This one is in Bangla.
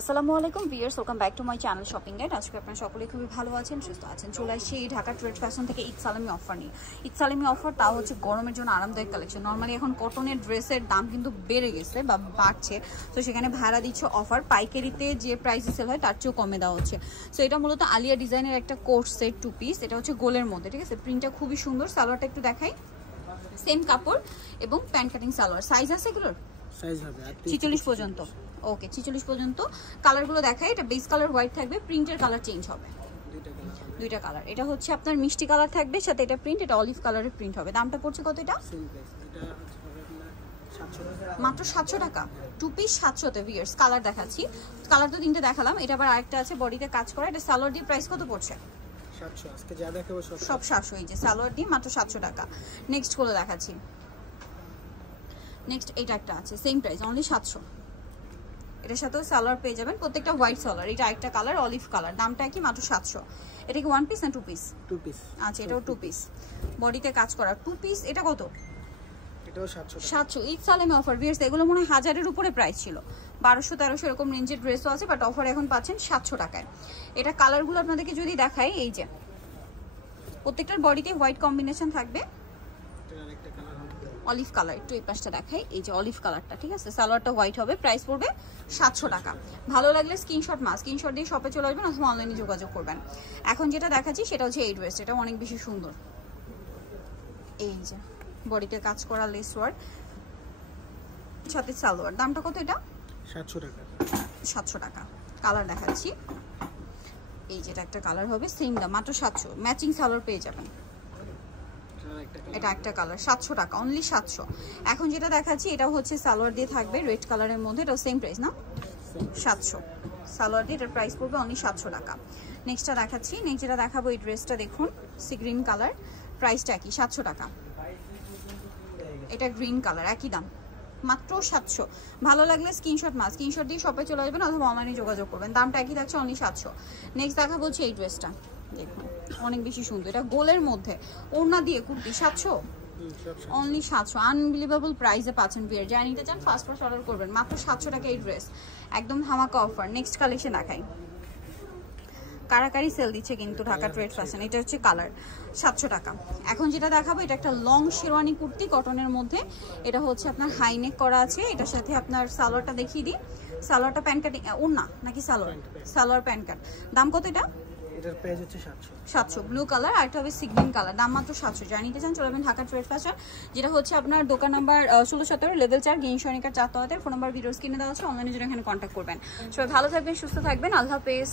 আসসালামু আলাইকুম viewers, welcome back to my channel shopping guide. আজকে আপনারা সকলে খুবই ভালো আছেন, সুস্থ আছেন। চলে আসছি এই ঢাকা ট্রেড ফ্যাশন থেকে ঈদ সালামি অফার নিয়ে। ঈদ সালামি অফার তাও হচ্ছে গরমের জন্য আরামদায়ক কালেকশন। নর্মালি এখন কটনের ড্রেসের দাম কিন্তু বেড়ে গেছে বা বাড়ছে, তো সেখানে ভাড়া দিচ্ছে অফার। পাইকারিতে যে প্রাইসে সেল হয় তার চেয়েও কমে দেওয়া হচ্ছে। সো এটা মূলত আলিয়া ডিজাইনের একটা কোট সেট 2 পিস। এটা হচ্ছে গোলের মধ্যে, ঠিক আছে। প্রিন্টটা খুবই সুন্দর। সালোয়ারটা একটু দেখাই, সেম কাপড় এবং প্যান্ট কাটিং সালোয়ার। সাইজ আছে এগুলোর? সাইজ হবে 46 পর্যন্ত। ওকে, 46 পর্যন্ত। কালারগুলো দেখাই। এটা বেস কালার হোয়াইট থাকবে, প্রিন্টের কালার চেঞ্জ হবে, দুইটা কালার। এটা হচ্ছে আপনার মিষ্টি কালার থাকবে, সাথে এটা প্রিন্ট, এটা অলিভ কালারের প্রিন্ট হবে। দামটা পড়ছে কত এটা? মাত্র 700 টাকা। 2 পিস 700 তে ভিউয়ার্স। কালার দেখাচ্ছি, কালার তো তিনটে দেখালাম, এটা আবার আরেকটা আছে বডিতে কাজ করা। এটা সালোয়ার দিয়ে প্রাইস কত পড়ছে? 700। আজকে যা দেখাবো সব 700। এই যে সালোয়ার দিয়ে মাত্র 700 টাকা। নেক্সট গুলো দেখাচ্ছি। নেক্সট এটা একটা আছে, সেম প্রাইস, অনলি 700। এটার সাথেও সালোয়ার পেয়ে যাবেন, প্রত্যেকটা হোয়াইট সালোয়ার। এটা একটা কালার অলিভ কালার, দামটা কি? মাত্র 700। এটা কি 1 পিস না 2 পিস? 2 পিস। আচ্ছা, এটাও 2 পিস, বডিতে কাজ করা 2 পিস। এটা কত? এটাও 700। 700। ঈদ সালামি অফার ভিউয়ার্স। এগুলো মনে হয় 1000-এর উপরে প্রাইস ছিল, 1200-1300 এরকম রেঞ্জের ড্রেসও আছে, বাট অফার এখন পাচ্ছেন 700 টাকায়। এটা কালারগুলো আপনাদেরকে যদি দেখাই, এই যে প্রত্যেকটার বডিতে হোয়াইট কম্বিনেশন থাকবে, অলিভ কালার। একটু এই পাশটা দেখাই, এই যে অলিভ কালারটা, ঠিক আছে। সালোয়ারটা হোয়াইট হবে, প্রাইস পড়বে 700 টাকা। ভালো লাগলে স্ক্রিনশট স্ক্রিনশট দিয়ে শপে চলে আসবেন অথবা অনলাইনে যোগাযোগ করবেন। এখন যেটা দেখাচ্ছি সেটা হচ্ছে এই ড্রেস। এটা অনেক বেশি সুন্দর। এই যে বডিতে কাজ করা লেস ওয়ার্ক, সাথে সালোয়ার। দামটা কত এটা? 700 টাকা। 700 টাকা। কালার দেখাচ্ছি, এই যেটা একটা কালার হবে, সেম দাম, মাত্র 700। ম্যাচিং সালোয়ার পেয়ে যাবেন। এটা একটা কালার, 700 টাকা, অনলি 700। এখন যেটা দেখাচ্ছি এটা হচ্ছে সালোয়ার দিয়ে থাকবে রেড কালারের মধ্যে, এটাও সেম প্রাইস না? 700। সালোয়ার দিয়ে এটার প্রাইস পড়বে অনলি 700 টাকা। নেক্সটটা দেখাচ্ছি। নেক্সট যেটা দেখাবো, এই ড্রেসটা দেখুন, সি গ্রিন কালার, প্রাইসটা কি? 700 টাকা। এটা গ্রিন কালার, একই দাম, মাত্র 700। ভালো লাগলে স্ক্রিনশট দিয়ে শপে চলে আসবেন অথবা অনলাইনে যোগাযোগ করবেন। দামটা একই থাকছে, অনলি 700। নেক্সট দেখাবো হচ্ছে এই ড্রেসটা, দেখুন অনেক বেশি সুন্দর। এটা গোলের মধ্যে, ওড়না দিয়ে কুর্তি, 700, অনলি 700। আনবিলিভেবল প্রাইসে পাচ্ছেন বিয়ার। যা নিতে চান ফার্স্ট অর্ডার করবেন, মাত্র 700 টাকা এই ড্রেস, একদম ধামাকা অফার। নেক্সট কালেকশন দেখাই। কারাকারি সেল দিচ্ছে কিন্তু ঢাকা ট্রেড ফ্যাশন। এটা হচ্ছে কালার, 700 টাকা। এখন যেটা দেখাবো, এটা একটা লং শেরওয়ানি কুর্তি কটনের মধ্যে। এটা হচ্ছে আপনার হাইনেক করা আছে, এটার সাথে আপনার সালোয়ারটা দেখিয়ে দিই। সালোয়ারটা প্যান্ট কাটিং, ওড়না নাকি সালোয়ার? সালোয়ার প্যান্ট কাট। দাম কত এটা? এটার প্রাইস হচ্ছে 700। 700। ব্লু কালার, আর একটা হবে সি গ্রিন কালার, দাম মাত্র 700। যা নিতে চান চলে যাবেন ঢাকা ট্রেড ফ্যাশন, যেটা হচ্ছে আপনার দোকান নাম্বার 1617 লেভেল 4 গেইন সনিকার 4 তলাতে। ফোন নাম্বার ভিডিও স্ক্রিনে দেওয়া আছে, অনলাইনে জন্য এখানে কন্ট্যাক্ট করবেন। সবাই ভালো থাকবেন, সুস্থ থাকবেন, আল্লাহ হাফেজ।